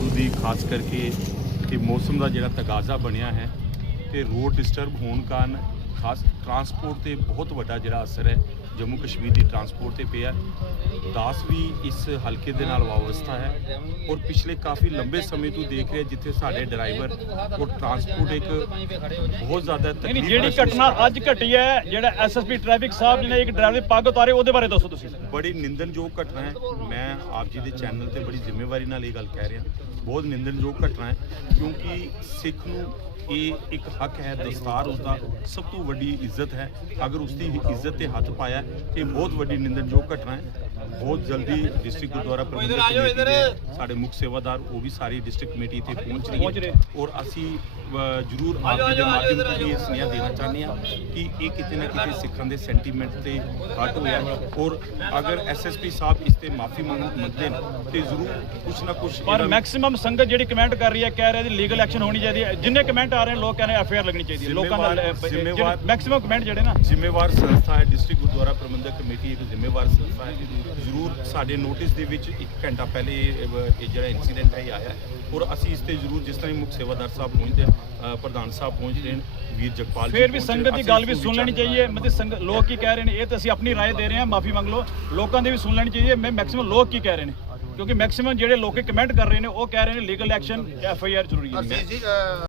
ऋतु ਦੀ ਖਾਸ ਕਰਕੇ ਤੇ ਮੌਸਮ ਦਾ ਜਿਹੜਾ ਤਗਾਜ਼ਾ ਬਣਿਆ ਹੈ ਤੇ ਰੋਡ ਡਿਸਟਰਬ ਹੋਣ ਕਾਰਨ ਖਾਸ ਟਰਾਂਸਪੋਰਟ ਤੇ ਬਹੁਤ ਵੱਡਾ ਜਿਹੜਾ ਅਸਰ ਹੈ ਜੰਮੂ ਕਸ਼ਮੀਰ ਦੀ ਟਰਾਂਸਪੋਰਟ ਤੇ ਪਿਆ ਦਾਸ ਵੀ ਇਸ ਹਲਕੇ ਦੇ ਨਾਲ ਵਾਬਸਤਾ ਹੈ ਔਰ ਪਿਛਲੇ ਕਾਫੀ ਲੰਬੇ ਸਮੇਂ ਤੋਂ ਦੇਖ ਰਹੇ ਜਿੱਥੇ ਸਾਡੇ ਡਰਾਈਵਰ ਔਰ ਟਰਾਂਸਪੋਰਟ ਇੱਕ ਬਹੁਤ ਜ਼ਿਆਦਾ ਤਕਲੀਫ ਜਿਹੜੀ ਘਟਨਾ ਅੱਜ ਘਟੀ ਹੈ ਜਿਹੜਾ ਐਸਐਸਪੀ ਟ੍ਰੈਫਿਕ ਸਾਹਿਬ ਜਿਹਨੇ ਇੱਕ ਡਰਾਈਵਰ ਦੀ ਪੱਗ ਉਤਾਰੇ ਉਹਦੇ ਬਾਰੇ ਦੱਸੋ ਤੁਸੀਂ। ਬੜੀ ਨਿੰਦਨਯੋਗ ਘਟਨਾ ਹੈ। ਮੈਂ ਆਪ ਜੀ ਦੇ ਚੈਨਲ ਤੇ ਬੜੀ ਜ਼ਿੰਮੇਵਾਰੀ ਨਾਲ ਇਹ ਗੱਲ ਕਹਿ ਰਿਹਾ। ਬਹੁਤ ਨਿੰਦਣਯੋਗ ਘਟਨਾ ਹੈ, ਕਿਉਂਕਿ ਸਿੱਖ ਨੂੰ ਇਹ ਇੱਕ ਹੱਕ ਹੈ, ਦਸਤਾਰ ਉਸਦਾ ਸਭ ਤੋਂ ਵੱਡੀ ਇੱਜ਼ਤ ਹੈ। ਅਗਰ ਉਸਦੀ ਇੱਜ਼ਤ ਤੇ ਹੱਥ ਪਾਇਆ ਇਹ ਬਹੁਤ ਵੱਡੀ ਨਿੰਦਣਯੋਗ ਘਟਨਾ ਹੈ। ਬਹੁਤ ਜਲਦੀ ਡਿਸਟ੍ਰਿਕਟ ਗੁਰਦੁਆਰਾ ਪ੍ਰਬੰਧਕ ਕਮੇਟੀ ਦੇ ਸਾਡੇ ਮੁੱਖ ਸੇਵਾਦਾਰ ਉਹ ਵੀ ਸਾਰੀ ਡਿਸਟ੍ਰਿਕਟ ਕਮੇਟੀ ਇੱਥੇ ਪਹੁੰਚ ਰਹੀ ਹੈ। ਔਰ ਅਸੀਂ ਜ਼ਰੂਰ ਆਪ ਦੇ ਮਾਧਿਅਮ ਤੋਂ ਵੀ ਇਹ ਸੁਨੇਹਾ ਦੇਣਾ ਚਾਹੁੰਦੇ ਹਾਂ ਕਿ ਇਹ ਕਿਤੇ ਨਾ ਕਿਤੇ ਸਿੱਖਾਂ ਦੇ ਸੈਂਟੀਮੈਂਟ ਤੇ ਹਟ ਹੋਇਆ ਔਰ ਅਗਰ ਐਸਐਸਪੀ ਸਾਹਿਬ ਇਸ ਤੇ ਮਾਫੀ ਮੰਗਦੇ ਨੇ ਤੇ ਜ਼ਰੂਰ ਕੁਛ ਨਾ ਕੁਛ ਪਰ ਮੈਕਸਿਮਮ ਸੰਗਤ ਜਿਹੜੀ ਕਮੈਂਟ ਕਰ ਰਹੀ ਹੈ ਕਹਿ ਰਹੀ ਹੈ ਲੀਗਲ ਐਕਸ਼ਨ ਹੋਣੀ ਚਾਹੀਦੀ ਹੈ। ਜਿੰਨੇ ਕਮੈਂਟ ਆ ਰਹੇ ਨੇ ਲੋਕ ਕਹਿੰਦੇ ਐਫਆਈਆਰ ਲੱਗਣੀ ਚਾਹੀਦੀ ਹੈ। ਲੋਕਾਂ ਦਾ ਮੈਕਸਿਮਮ ਕਮੈਂਟ ਜਿਹੜੇ ਨਾ। ਜ਼ਿੰਮੇਵਾਰ ਸੰਸਥਾ ਹੈ ਡਿਸਟ੍ਰਿਕਟ ਗੁਰਦੁਆਰਾ ਪ੍ਰਬੰਧਕ ਕਮੇਟੀ ਇੱਕ ਜ਼ਿੰਮੇਵਾਰ ਸੰਸਥਾ ਹੈ। ਜ਼ਰੂਰ ਸਾਡੇ ਨੋਟਿਸ ਦੇ ਵਿੱਚ ਇੱਕ ਘੰਟਾ ਪਹਿਲੇ ਇਹ ਇਹ ਜਿਹੜਾ ਇਨਸੀਡੈਂਟ ਹੈ ਇਹ ਆਇਆ ਹੈ ਔਰ ਅਸੀਂ ਇਸ ਤੇ ਜ਼ਰੂਰ ਜਿਸ ਤਰ੍ਹਾਂ ਹੀ ਮੁੱਖ ਸੇਵਾਦਾਰ ਸਾਹਿਬ ਪਹੁੰਚਦੇ ਹਨ, ਅ, ਪ੍ਰਧਾਨ ਸਾਹਿਬ ਪਹੁੰਚਦੇ ਨੇ ਵੀਰ ਜਗਪਾਲ ਜੀ ਫਿਰ ਵੀ ਪਹੁੰਚੇ ਨੇ, ਸੰਗਤ ਦੀ ਅਸੀਂ ਗੱਲ ਇਸ ਵੀ ਨੂੰ ਸੁਣ ਲੈਣੀ ਵਿਚਾਰ- ਚਾਹੀਏ ਮਤਲਬ ਸੰਗ ਲੋਕ ਕੀ ਕਹਿ ਰਹੇ ਨੇ ਇਹ ਤਾਂ ਅਸੀਂ ਆਪਣੀ رائے ਦੇ ਰਹੇ ਹਾਂ ਮਾਫੀ ਮੰਗ ਲਓ ਲੋਕਾਂ ਦੀ ਵੀ ਸੁਣ ਲੈਣੀ ਚਾਹੀਏ ਮੈਂ ਮੈਕਸਿਮਮ ਲੋਕ ਕੀ ਕਹਿ ਰਹੇ ਨੇ ਕਿਉਂਕਿ ਮੈਕਸਿਮਮ ਜਿਹੜੇ ਲੋਕੇ ਕਮੈਂਟ ਕਰ ਰਹੇ ਨੇ ਉਹ ਕਹਿ ਰਹੇ ਨੇ legal action F I R ਜ਼ਰੂਰੀ ਹੈ ਅਸੀਂ ਜੀ ਅਹ,